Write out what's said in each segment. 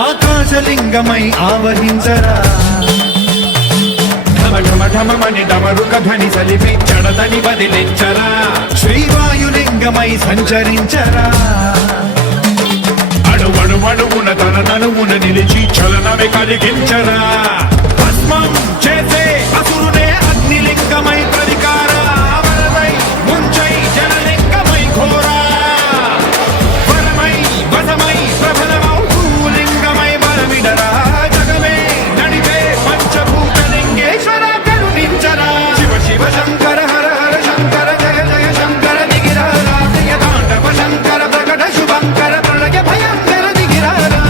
ఆకాశలింగమై ఆవహించరా ఢమఢమని డమరుక ధ్వని సలిపి చడదని వదిలించరా శ్రీవాయులింగమై సంచరించరా అణువణువున తన తనువున నిలిచి చలనమే కలిగించరా భస్మం చేసే అసురునే అగ్నిలింగమై ప్రతికారా వరమై ముంచై జనలింగమై ఘోరా వరమై వసమై ప్రబలమౌ భూలింగమై బలమిడరా జగమే నడిపే పంచభూతలింగేశ్వర కరుణించరా శివ శివ శంకర హర హర శంకర జయ జయ శంకర దిగిరారా జయ తాండవ శంకర ప్రకట శుభంకర ప్రళయ భయంకర దిగిరారా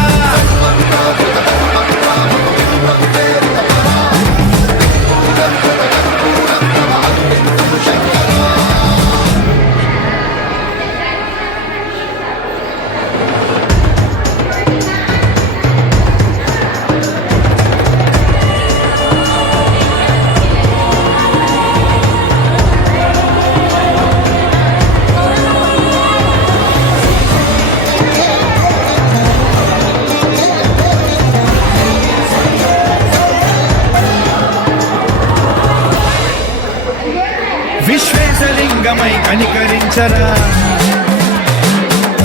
విశ్వేశలింగమై కనికరించరా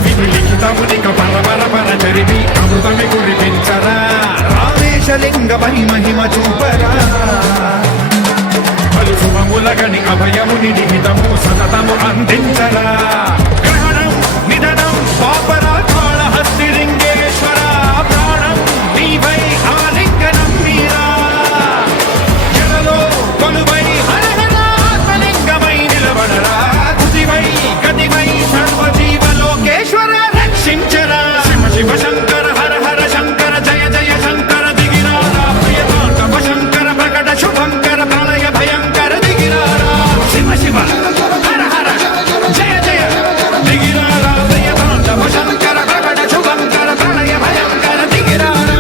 విలిఖితమునిక పరపర చరివి అమృతమి కురిపించరా రామేశలింగమై మహిమ చూపరా పలు శుభములగని అభయముని నిహితము సతతము అందించరా గ్రహణం నిధనం పాపరా కాళహస్తి లింగేశ్వర ప్రాణం నీవై ఆలింగనం మీరా జలలో కొలువై గతివై సర్వజీవలోకేశ్వర రక్షించరా శివ శివ శంకర హర హర శంకర జయ జయ శంకర దిగిరారా ప్రియతాండవ శంకర ప్రకట శుభంకర ప్రళయ భయంకర దిగిరారా శివ శివ హర హర జయ జయ దిగిరారా ప్రియతాండవ శంకర ప్రకట శుభంకర ప్రళయ భయంకర దిగిరారా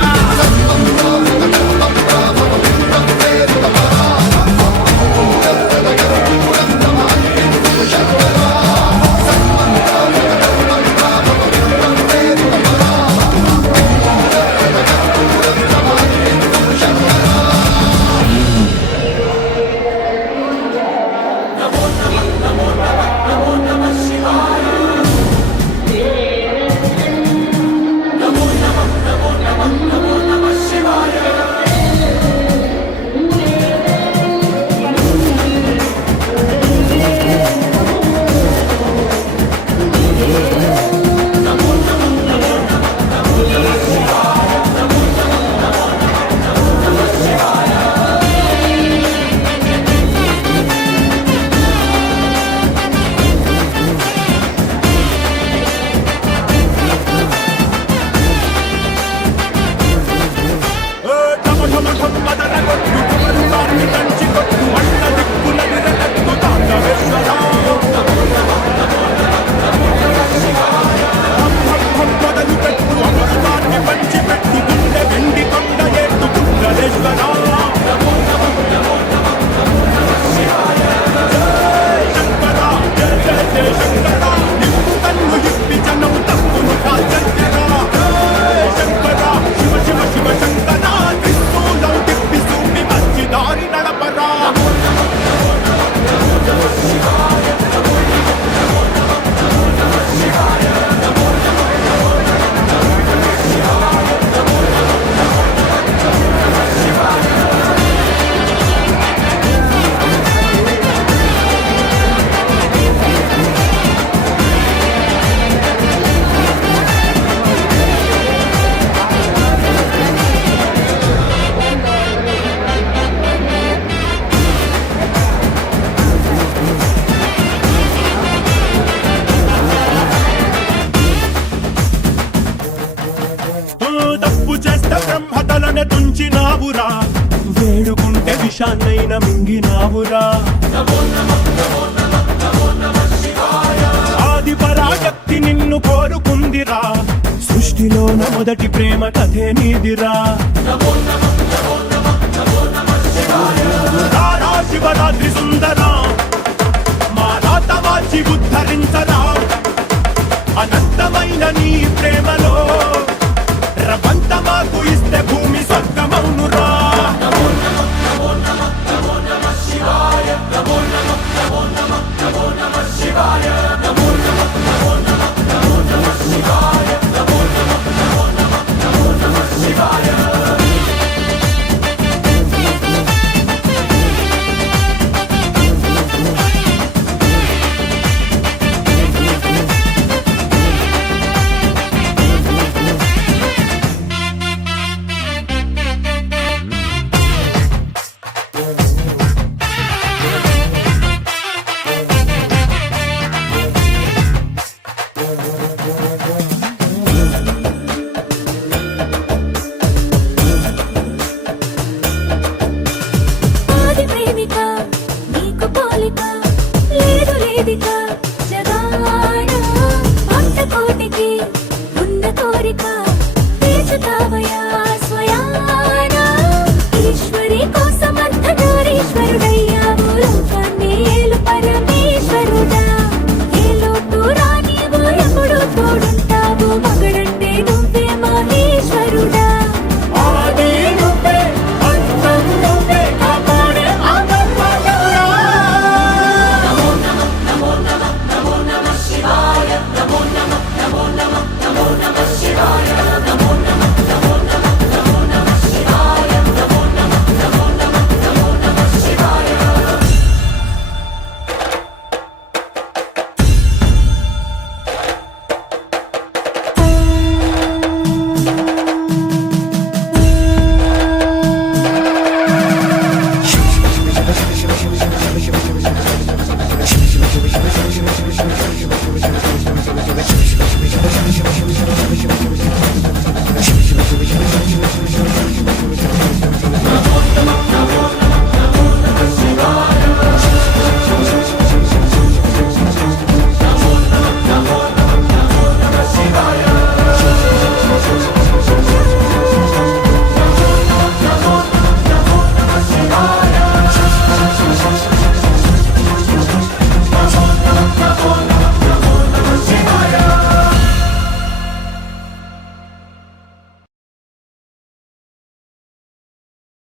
బ్రహ్మతలనే తుంచినావురా వేడుకుంటే విషాన్నైన మింగినావురా ఆది పరాశక్తి నిన్ను కోరుకుందిరా సృష్టిలోన మొదటి ప్రేమ కథే నీదిరా శివరాత్రి సుందరా మా రాత మార్చి ఉద్ధరించరా అనంతమైన నీ ప్రేమలో రవంతమా తీర్చుతావయ్యా